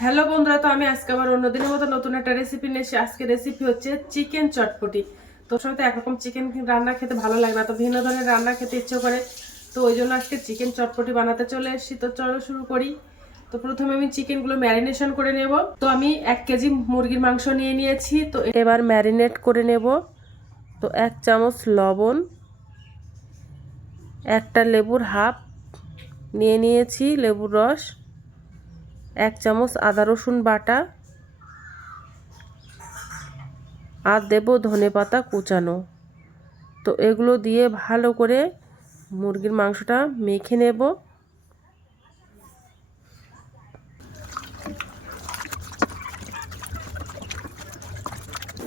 Hello বন্ধুরা, তো আমি আজকে আবার অন্যদিনের মতো নতুন একটা রেসিপি নিয়ে এসেছি। আজকে রেসিপি হচ্ছে চিকেন চটপটি। তোর সাথে একরকম চিকেন রান্না খেতে ভালো লাগে না, তো ভিন্ন ধরনের রান্না খেতে ইচ্ছে করে, তো ওই জন্য আজকে চিকেন চটপটি বানাতে চলে এসেছি। তো চলো শুরু করি। তো প্রথমে আমি চিকেনগুলো ম্যারিনেশন করে নেব। তো আমি 1 কেজি মুরগির মাংস নিয়ে নিয়েছি, তো এবার ম্যারিনেট করে নেব। তো 1 চামচ লবণ, একটা লেবুর হাফ নিয়ে নিয়েছি লেবুর রস, 1 চামচ আদা রসুন বাটা, আর দেব ধনেপাতা কুচানো। তো এগুলো দিয়ে ভালো করে মুরগির মাংসটা মেখে নেব।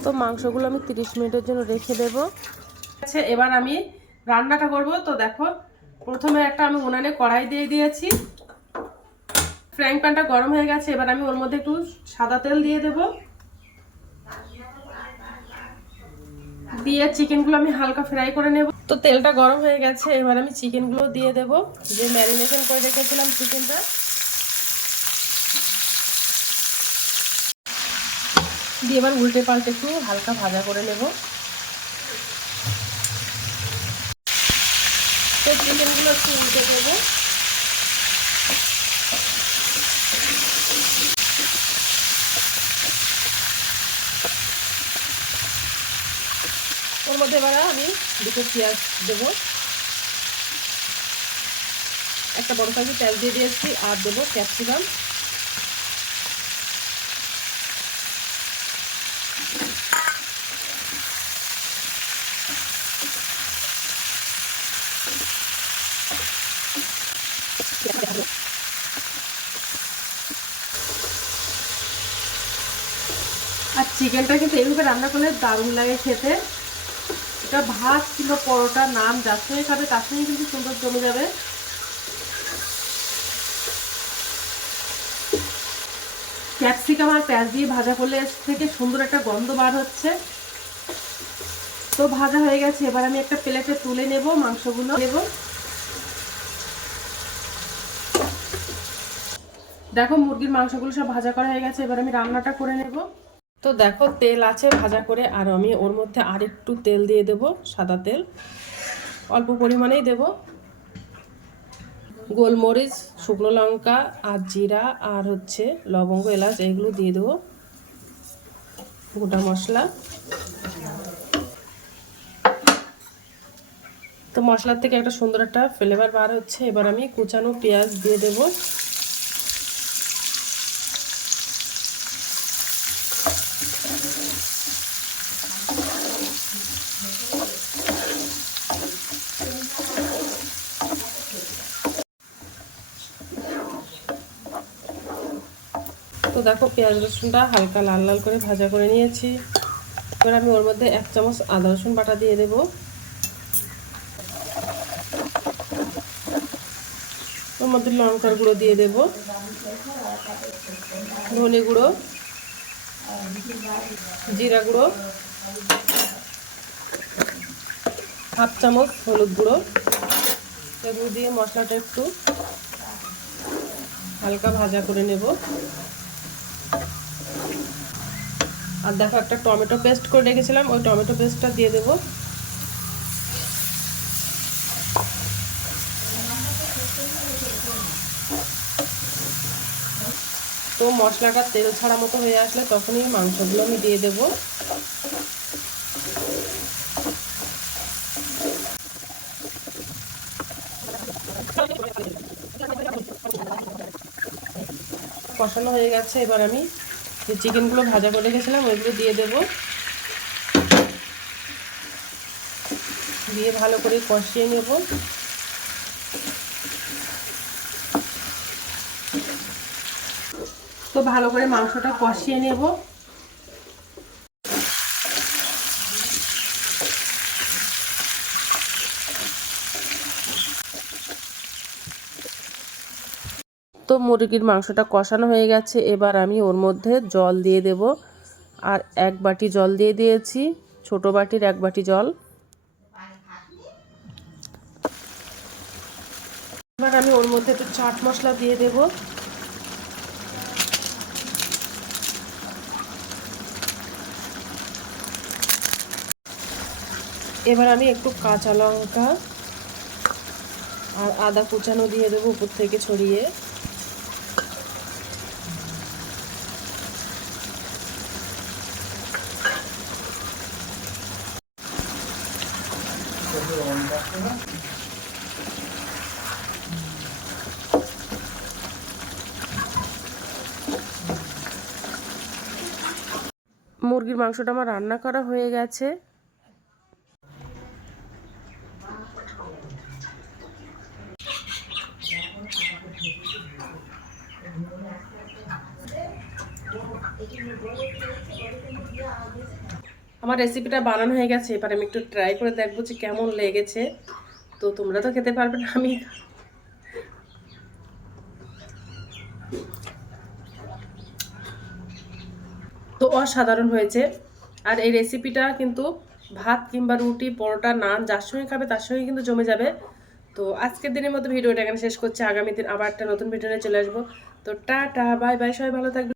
তো মাংসগুলো আমি 30 মিনিটের জন্য রেখে দেব। আচ্ছা, এবার আমি রান্নাটা করব। তো দেখো, প্রথমে আমি উনানে কড়াই দিয়ে দিয়েছি। ফ্রাইং প্যানটা গরম হয়ে গেছে, এবার আমি ওর মধ্যে একটু সাদা তেল দিয়ে দেব। দিয়ে চিকেনগুলো আমি হালকা ফ্রাই করে নেব। তো তেলটা গরম হয়ে গেছে, এবার আমি চিকেনগুলো দিয়ে দেব, যে ম্যারিনেশন করে রেখেছিলাম চিকেনটা। দিয়ে এবার উল্টে পাল্টে একটু হালকা ভাজা করে নেব। তো চিকেনগুলো একটু উল্টে দেবো। ওর মধ্যে এবার আমি দুটো পেঁয়াজ দেবো, একটা বড় সাইজের পেঁয়াজ দিয়ে দিয়েছি, আর দেবো ক্যাপসিকাম। আর চিকেনটা কিন্তু এইভাবে রান্না করলে দারুণ লাগে খেতে। এটা ভাত কিংবা পরোটা, নান যার সঙ্গে খাবে তার সঙ্গে কিন্তু সুন্দর জমে যাবে। ক্যাপসিকাম আর পেঁয়াজ দিয়ে ভাজা করলে এর থেকে সুন্দর একটা গন্ধ বার হচ্ছে। তো ভাজা হয়ে গেছে, এবার আমি একটা প্লেটে তুলে নেব, মাংসগুলো নেব। দেখো, মুরগির মাংসগুলো সব ভাজা করা হয়ে গেছে, এবার আমি রান্নাটা করে নেব। তো দেখো, তেল আছে ভাজা করে, আর আমি ওর মধ্যে আর একটু তেল দিয়ে দেব, সাদা তেল অল্প পরিমাণেই দেব। গোলমরিচ, শুকনো লঙ্কা আর জিরা আর লবঙ্গ, এলাচ এগুলো দিয়ে দেবো, গোটা মশলা। তো মশলার থেকে একটা সুন্দর একটা ফ্লেভার বার হচ্ছে। এবার আমি কুচানো পেঁয়াজ দিয়ে দেব। তো দেখো, পেঁয়াজ রসুনটা হালকা লাল লাল করে ভাজা করে নিয়েছি। এবার আমি ওর মধ্যে 1 চামচ আদা রসুন বাটা দিয়ে দেব। ওর মধ্যে লঙ্কার গুঁড়ো দিয়ে দেব, ধনে গুঁড়ো, জিরা গুঁড়ো, হাফ চামচ হলুদ গুঁড়ো। এগুলো দিয়ে মশলাটা একটু হালকা ভাজা করে নেব। আর দেখো, একটা টমেটো পেস্ট করে রেখেছিলাম, ওই টমেটো পেস্টটা দিয়ে দেব। তো মশলাটা তেল ছাড়া মতো হয়ে আসলে তখনই মাংসগুলো আমি দিয়ে দেব। কষানো হয়ে গেছে, এবার আমি যে চিকেনগুলো ভাজা করে রেখেছিলাম ওইগুলো দিয়ে দেব। দিয়ে ভালো করে কষিয়ে নেব। তো ভালো করে মাংসটা কষিয়ে নেব। তো মুরগির মাংসটা কষানো হয়ে গেছে, এবার আমি ওর মধ্যে জল দিয়ে দেব। আর 1 বাটি জল দিয়ে দিয়েছি, ছোট বাটির 1 বাটি জল। এবার আমি ওর মধ্যে একটু চাট মশলা দিয়ে দেব। এবার আমি একটু কাঁচা লঙ্কা আর আদা কুচানো দিয়ে দেবো উপর থেকে ছড়িয়ে। মুরগির মাংসটা আমার রান্না করা হয়ে গেছে। আমার রেসিপিটা বানানো হয়ে গেছে, এবার আমি একটু ট্রাই করে দেখবো যে কেমন লেগেছে। তো তোমরা তো খেতে পারবে না, আমি তো অসাধারণ হয়েছে। আর এই রেসিপিটা কিন্তু ভাত কিংবা রুটি, পরোটা, নান যার সঙ্গে খাবে তার সঙ্গে কিন্তু জমে যাবে। তো আজকের দিনের মতো ভিডিওটা এখানে শেষ করছি। আগামী দিন আবার একটা নতুন ভিডিও নিয়ে চলে আসবো। তো টাটা, বাই বাই, সবাই ভালো থাকবে।